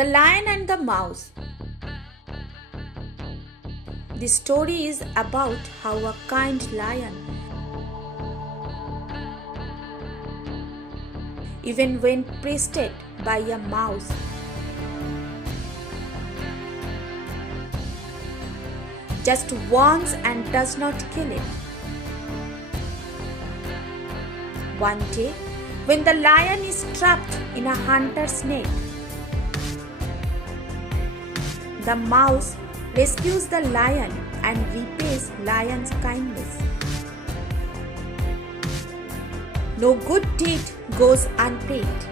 The Lion and the Mouse. This story is about how a kind lion, even when pestered by a mouse, just warns and does not kill it. One day, when the lion is trapped in a hunter's net, the mouse rescues the lion and repays lion's kindness. No good deed goes unpaid.